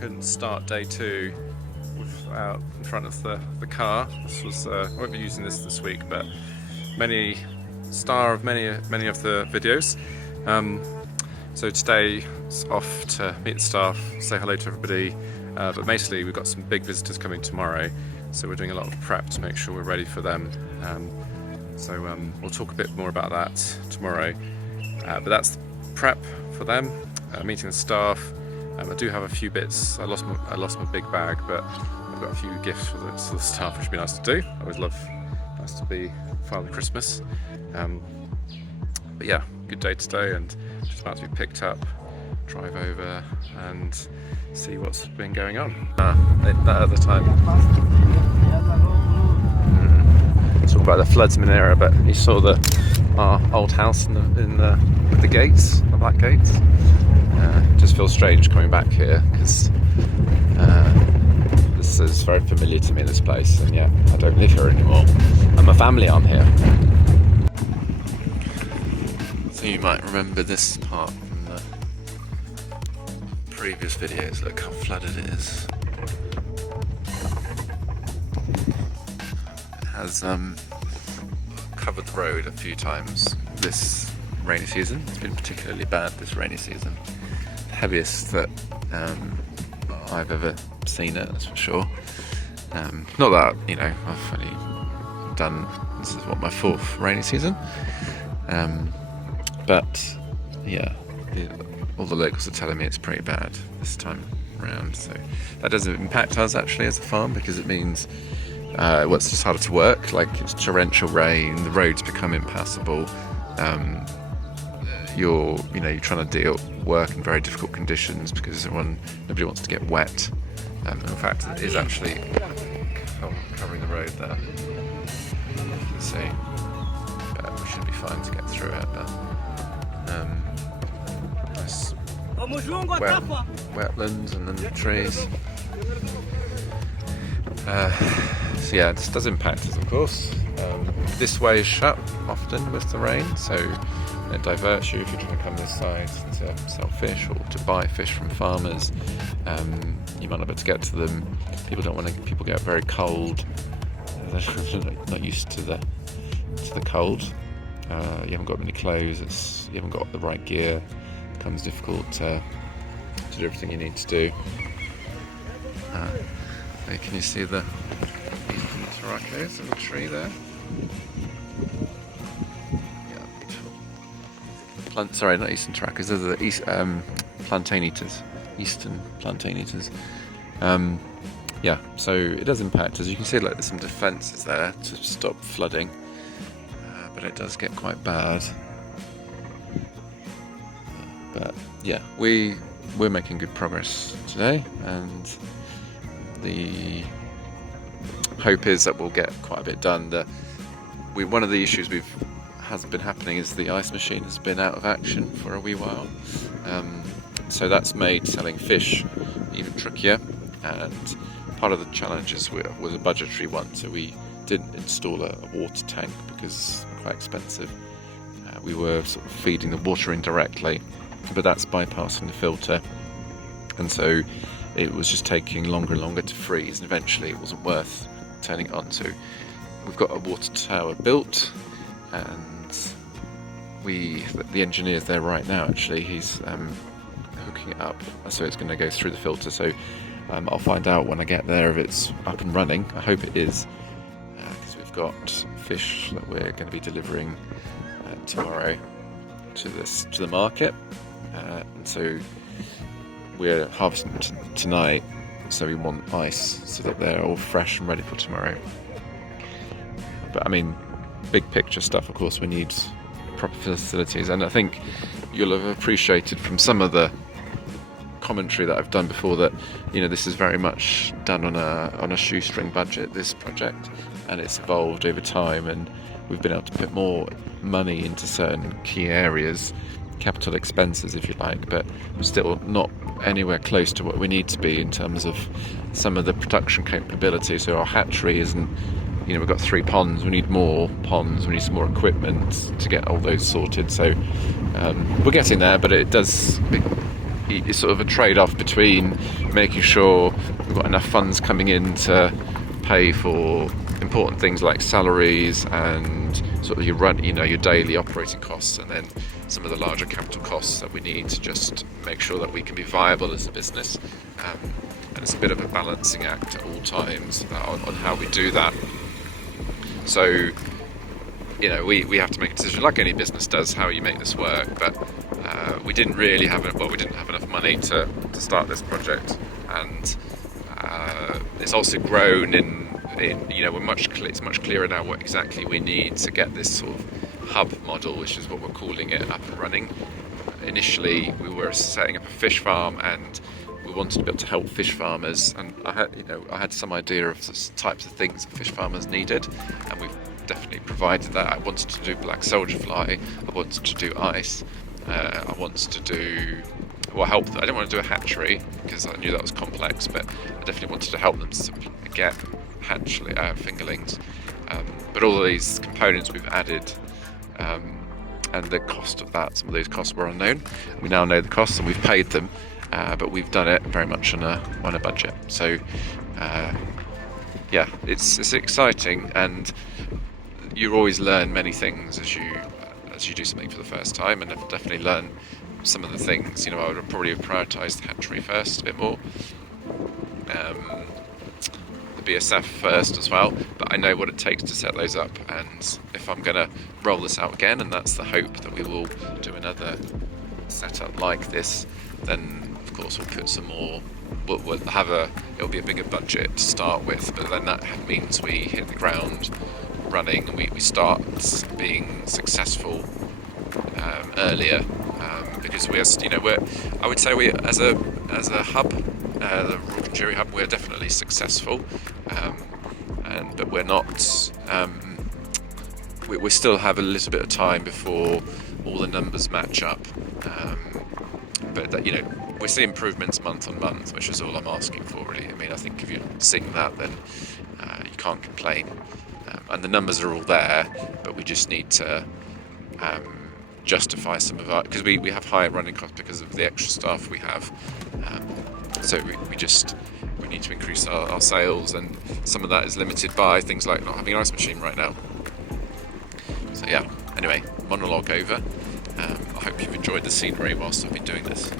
couldn't start day 2 without in front of the car. This was I won't be using this week, but star of many of the videos. So today it's off to meet the staff, say hello to everybody, but basically we've got some big visitors coming tomorrow, so we're doing a lot of prep to make sure we're ready for them. So we'll talk a bit more about that tomorrow, but that's the prep for them, meeting the staff. I do have a few bits. I lost my big bag, but I've got a few gifts for the staff, which would be nice to do. I always love nice to be Father Christmas. But yeah, good day today, and just about to be picked up, drive over and see what's been going on. That other time. Talk about the floods in Manera, but you saw our old house with the gates, the black gates. It just feels strange coming back here because this is very familiar to me, this place, and yet I don't live here anymore. And my family aren't here. So you might remember this part from the previous videos. Look how flooded it is. It has covered the road a few times this rainy season. It's been particularly bad this rainy season. The heaviest that I've ever seen it, that's for sure. Not that, I've only done, this is my 4th rainy season. But yeah, all the locals are telling me it's pretty bad this time around. So that doesn't impact us actually as a farm, because it means it's just harder to work. Like, it's torrential rain, the roads become impassable. You're trying to work in very difficult conditions because nobody wants to get wet. In fact, it is actually covering the road there. You can see, but we should be fine to get through it. But nice wetlands and then trees. So yeah, this does impact us, of course. This way is shut often with the rain, so it diverts you if you're trying to come this side to sell fish or to buy fish from farmers. You might not be able to get to them. People get very cold. They're not used to the cold. You haven't got many clothes. You haven't got the right gear. It becomes difficult to do everything you need to do. Can you see the eastern turacos in the tree there? Yeah, beautiful. Sorry, not eastern turacos. Those are the plantain eaters. Eastern plantain eaters. Yeah, so it does impact. As you can see, like, there's some defences there to stop flooding, but it does get quite bad. But yeah, we're making good progress today, and the hope is that we'll get quite a bit done. One of the issues has been happening is the ice machine has been out of action for a wee while, so that's made selling fish even trickier, and part of the challenge was a budgetary one, so we didn't install a water tank because it's quite expensive. We were sort of feeding the water in directly, but that's bypassing the filter, and so it was just taking longer and longer to freeze, and eventually it wasn't worth turning it on. So we've got a water tower built, and the engineer's there right now actually. He's hooking it up, so it's going to go through the filter. So I'll find out when I get there if it's up and running. I hope it is, because we've got fish that we're going to be delivering tomorrow to the market, and so we're harvesting tonight, so we want ice so that they're all fresh and ready for tomorrow. But I mean, big picture stuff, of course, we need proper facilities, and I think you'll have appreciated from some of the commentary that I've done before that this is very much done on a shoestring budget, this project, and it's evolved over time, and we've been able to put more money into certain key areas, capital expenses if you like, but we're still not anywhere close to what we need to be in terms of some of the production capability. So our hatchery isn't, we've got 3 ponds, we need more ponds, we need some more equipment to get all those sorted. So we're getting there, but it does it's sort of a trade-off between making sure we've got enough funds coming in to pay for important things like salaries and sort of your daily operating costs, and then some of the larger capital costs that we need to just make sure that we can be viable as a business. And it's a bit of a balancing act at all times on how we do that. So, we have to make a decision, like any business does, how you make this work. But we didn't have enough money to start this project, and it's also grown it's much clearer now what exactly we need to get this sort of hub model, which is what we're calling it, up and running. Initially, we were setting up a fish farm, and we wanted to be able to help fish farmers, and I had some idea of the types of things that fish farmers needed, and we've definitely provided that. I wanted to do black soldier fly, I wanted to do ice, I wanted to do help. I didn't want to do a hatchery because I knew that was complex, but I definitely wanted to help them get fingerlings. But all of these components we've added, and the cost of that, some of those costs were unknown. We now know the costs and we've paid them, but we've done it very much on a budget. So it's exciting, and you always learn many things as you do something for the first time, and I've definitely learned some of the things. I would probably have prioritised the hatchery first a bit more, the BSF first as well, but I know what it takes to set those up, and if I'm going to roll this out again, and that's the hope that we will do another setup like this, then of course we'll put some more, it'll be a bigger budget to start with, but then that means we hit the ground running and we start being successful earlier, because I would say we as a hub, the Rukungiri hub, we're definitely successful, but we're not. We still have a little bit of time before all the numbers match up, but we see improvements month on month, which is all I'm asking for, really. I mean, I think if you're seeing that, then you can't complain, and the numbers are all there, but we just need to justify some of our, because we have higher running costs because of the extra staff we have, so we need to increase our sales, and some of that is limited by things like not having an ice machine right now. So anyway, monologue over. I hope you've enjoyed the scenery whilst I've been doing this.